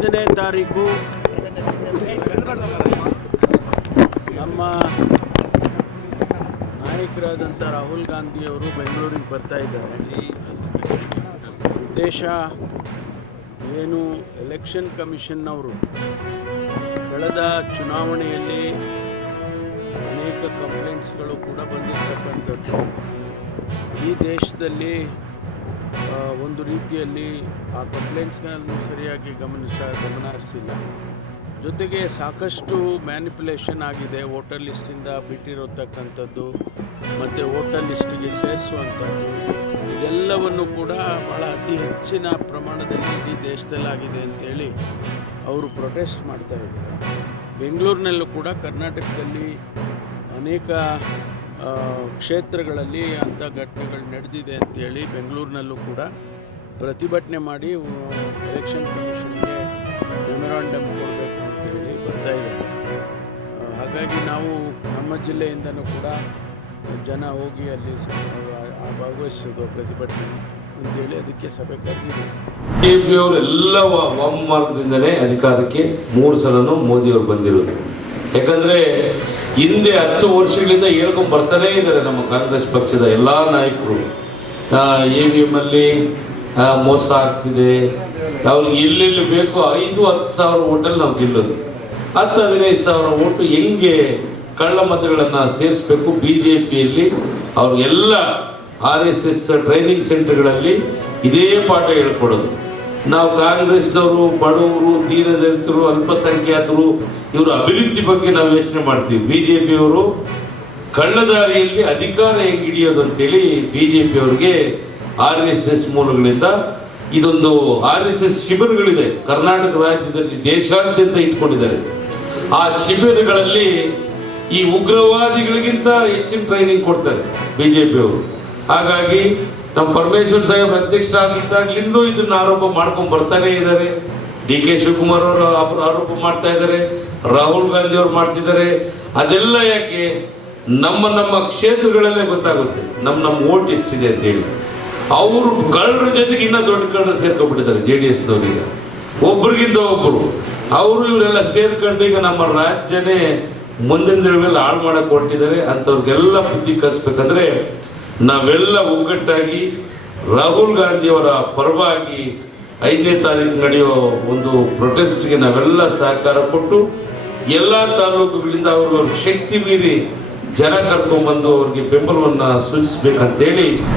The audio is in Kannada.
5ನೇ ತಾರೀಕು ನಮ್ಮ ನಾಯಕರಾದಂಥ ರಾಹುಲ್ ಗಾಂಧಿಯವರು ಬೆಂಗಳೂರಿಗೆ ಬರ್ತಾ ಇದ್ದಾರೆ. ಉದ್ದೇಶ ಏನು, ಎಲೆಕ್ಷನ್ ಕಮಿಷನ್ನವರು ಕಳೆದ ಚುನಾವಣೆಯಲ್ಲಿ ಅನೇಕ ಕಂಪ್ಲೇಂಟ್ಸ್ಗಳು ಕೂಡ ಬಂದಿರತಕ್ಕಂಥದ್ದು. ಈ ದೇಶದಲ್ಲಿ ಒಂದು ರೀತಿಯಲ್ಲಿ ಆ ಕಂಪ್ಲೇಂಟ್ಸ್ಗಳನ್ನು ಸರಿಯಾಗಿ ಗಮನ ಹರಿಸಿಲ್ಲ. ಜೊತೆಗೆ ಸಾಕಷ್ಟು ಮ್ಯಾನಿಪುಲೇಷನ್ ಆಗಿದೆ. ವೋಟರ್ ಲಿಸ್ಟಿಂದ ಬಿಟ್ಟಿರತಕ್ಕಂಥದ್ದು ಮತ್ತು ವೋಟರ್ ಲಿಸ್ಟಿಗೆ ಸೇರಿಸುವಂಥದ್ದು, ಇದೆಲ್ಲವನ್ನು ಕೂಡ ಭಾಳ ಅತಿ ಹೆಚ್ಚಿನ ಪ್ರಮಾಣದಲ್ಲಿ ಇಡೀ ದೇಶದಲ್ಲಾಗಿದೆ ಅಂತೇಳಿ ಅವರು ಪ್ರೊಟೆಸ್ಟ್ ಮಾಡ್ತಾ ಇದ್ದಾರೆ. ಬೆಂಗಳೂರಿನಲ್ಲೂ ಕೂಡ, ಕರ್ನಾಟಕದಲ್ಲಿ ಅನೇಕ ಕ್ಷೇತ್ರಗಳಲ್ಲಿ ಅಂಥ ಘಟನೆಗಳು ನಡೆದಿದೆ ಅಂಥೇಳಿ ಬೆಂಗಳೂರಿನಲ್ಲೂ ಕೂಡ ಪ್ರತಿಭಟನೆ ಮಾಡಿ ಎಲೆಕ್ಷನ್ ಕಮಿಷನ್ಗೆ ಮೆಮೊರಾಂಡಮ್ ಕೊಡಬೇಕು ಅಂತೇಳಿ ಬರ್ತಾ ಇದ್ದಾರೆ. ಹಾಗಾಗಿ ನಾವು ನಮ್ಮ ಜಿಲ್ಲೆಯಿಂದನೂ ಕೂಡ ಜನ ಹೋಗಿ ಅಲ್ಲಿ ಭಾಗವಹಿಸೋದು ಪ್ರತಿಭಟನೆ ಅಂತೇಳಿ ಅದಕ್ಕೆ ಸಭೆ ಕರೆದಿದೆ. ಬಿಜೆಪಿಯವರೆಲ್ಲ ವಾಮಮಾರ್ಗದಿಂದಲೇ ಅಧಿಕಾರಕ್ಕೆ 3 ಸಲನೂ ಮೋದಿಯವರು ಬಂದಿರೋದು. ಯಾಕಂದರೆ ಹಿಂದೆ 10 ವರ್ಷಗಳಿಂದ ಹೇಳ್ಕೊಂಡು ಬರ್ತಾನೇ ಇದ್ದಾರೆ ನಮ್ಮ ಕಾಂಗ್ರೆಸ್ ಪಕ್ಷದ ಎಲ್ಲ ನಾಯಕರು. EVM ಅಲ್ಲಿ ಮೋಸ ಆಗ್ತಿದೆ, ಅವ್ರಿಗೆ ಎಲ್ಲೆಲ್ಲಿ ಬೇಕೋ 5-10 ಸಾವಿರ ಓಟಲ್ಲಿ ನಾವು ಗೆಲ್ಲೋದು. 10-15 ಸಾವಿರ ಓಟು ಹೆಂಗೆ ಕಳ್ಳ ಮತಗಳನ್ನು ಸೇರಿಸ್ಬೇಕು. BJPಯಲ್ಲಿ ಅವ್ರಿಗೆಲ್ಲ RSS ಟ್ರೈನಿಂಗ್ ಸೆಂಟರ್ಗಳಲ್ಲಿ ಇದೇ ಪಾಠ ಹೇಳ್ಕೊಡೋದು. ನಾವು ಕಾಂಗ್ರೆಸ್ನವರು ಬಡವರು, ದೀನದಲಿತರು, ಅಲ್ಪಸಂಖ್ಯಾತರು ಇವರ ಅಭಿವೃದ್ಧಿ ಬಗ್ಗೆ ನಾವು ಯೋಚನೆ ಮಾಡ್ತೀವಿ. BJPಯವರು ಕಳ್ಳದಾರಿಯಲ್ಲಿ ಅಧಿಕಾರ ಹೆಂಗೆ ಹಿಡಿಯೋದು ಅಂತೇಳಿ BJPಯವ್ರಿಗೆ RSS ಮೂಲಗಳಿಂದ ಇದೊಂದು RSS ಶಿಬಿರಗಳಿದೆ ಕರ್ನಾಟಕ ರಾಜ್ಯದಲ್ಲಿ, ದೇಶಾದ್ಯಂತ ಇಟ್ಕೊಂಡಿದ್ದಾರೆ. ಆ ಶಿಬಿರಗಳಲ್ಲಿ ಈ ಉಗ್ರವಾದಿಗಳಿಗಿಂತ ಹೆಚ್ಚಿನ ಟ್ರೈನಿಂಗ್ ಕೊಡ್ತಾರೆ BJPಯವರು. ಹಾಗಾಗಿ ನಮ್ಮ ಪರಮೇಶ್ವರ್ ಸಾಹೇಬ್ ಅಧ್ಯಕ್ಷರಾಗಿದ್ದಾಗಲಿಂದಲೂ ಇದನ್ನು ಆರೋಪ ಮಾಡ್ಕೊಂಡು ಬರ್ತಾನೇ ಇದ್ದಾರೆ. DK ಶಿವಕುಮಾರ್ ಅವರು ಆರೋಪ ಮಾಡ್ತಾ ಇದ್ದಾರೆ, ರಾಹುಲ್ ಗಾಂಧಿ ಅವರು ಮಾಡ್ತಿದ್ದಾರೆ. ಅದೆಲ್ಲ ಯಾಕೆ, ನಮ್ಮ ಕ್ಷೇತ್ರಗಳಲ್ಲೇ ಗೊತ್ತಾಗುತ್ತೆ ನಮ್ಮ ಓಟ್ ಎಷ್ಟಿದೆ ಅಂತೇಳಿ. ಅವರು ಕಳ್ಳರ ಜೊತೆಗೆ ಇನ್ನೂ ದೊಡ್ಡ ಕಳ್ಳರು ಸೇರ್ಕೊಂಡ್ಬಿಟ್ಟಿದ್ದಾರೆ JDSನವ್ರು. ಈಗ ಒಬ್ರಿಗಿಂತ ಒಬ್ಬರು ಅವರು ಇವರೆಲ್ಲ ಸೇರ್ಕೊಂಡು ಈಗ ನಮ್ಮ ರಾಜ್ಯನೇ ಮುಂದಿನ ದಿನಗಳಲ್ಲಿ ಹಾಳು ಮಾಡಕ್ಕೆ ಹೊರಟಿದ್ದಾರೆ. ಅಂಥವ್ರಿಗೆಲ್ಲ ಬುದ್ಧಿ ಕಲಿಸ್ಬೇಕಂದ್ರೆ ನಾವೆಲ್ಲ ಒಗ್ಗಟ್ಟಾಗಿ ರಾಹುಲ್ ಗಾಂಧಿಯವರ ಪರವಾಗಿ 5ನೇ ತಾರೀಕು ನಡೆಯೋ ಒಂದು ಪ್ರೊಟೆಸ್ಟ್ಗೆ ನಾವೆಲ್ಲ ಸಹಕಾರ ಕೊಟ್ಟು ಎಲ್ಲ ತಾಲೂಕುಗಳಿಂದ ಅವ್ರ ಶಕ್ತಿ ಮೀರಿ ಜನ ಕರ್ಕೊಂಡ್ಬಂದು ಅವ್ರಿಗೆ ಬೆಂಬಲವನ್ನು ಸೂಚಿಸ್ಬೇಕಂತೇಳಿ